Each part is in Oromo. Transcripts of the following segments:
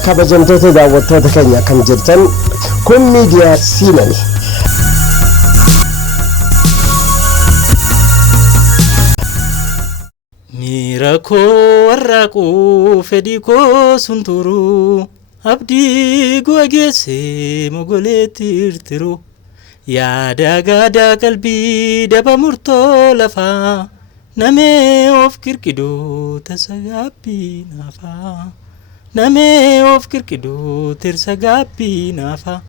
kabajamtoota daawwattoota keenya kan jirtan kun miidiyaa siinani. Mirakoo warraaquu fedhii koo sunturu abdii gogeesse mogoleetti irtiru yaada gaadaa qalbii daba murtoo lafaa namee of kirkiduu tasa gaabbii naafaa namee of kirkiduu tirsa gaabbii naafaa.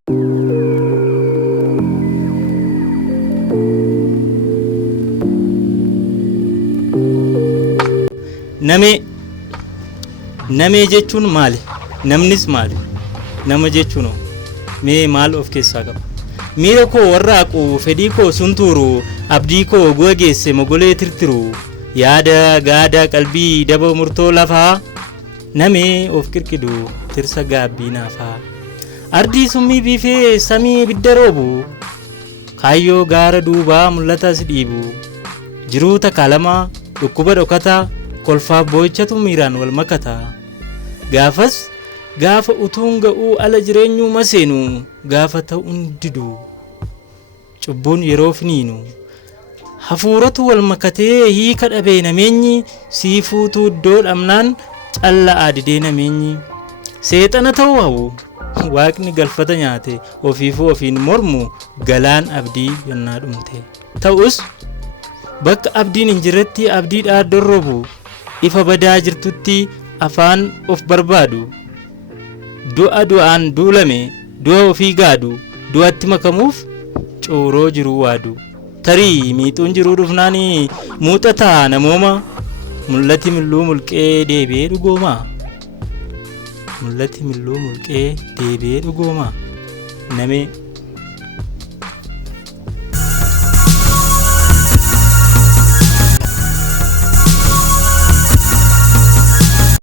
Namee jechuun maali? Namnis maali? Nama jechuun mee maal of keessaa qaba? Miira koo warraaqu fedhii koo sunturu abdii koo gogeesse mogolee tirtiru yaada gaadaa qalbii daba murtoo lafaa namee of kirkidu tirsa gaabbii naafaa. Ardii summii biifee samii bidda roobu kaayyoo gaara duubaa mul'atas dhiibu jiruu takalamaa dhukkuba dhokataa kolfaaf boo'ichatu miiraan wal makataa gaafas gaafa utuun ga'uu ala jireenyuu maseenu gaafa ta'uun didu cubbuun yeroo finiinu hafuuratu wal makatee hiika dhabee nameenyi siifuutu iddoo dhamnaan calla'aa didee nameenyi seexana ta'uu hawu waaqni galfata nyaate ofiifuu ofiin mormu galaan abdii yannaa dhumte ta'us bakka abdiin hin jirretti abdiidhaa dorrobu ifa badaa jirtutti afaan of barbaadu du'a du'aan duulame du'a ofii gaadu du'atti makamuuf cooroo jiruu waadu tarii miixuun jiruu dhufnaani muuxataa namooma mul'ati milluu mulqee deebi'ee dhugooma mul'ati milluu mulqee deebi'ee dhugooma namee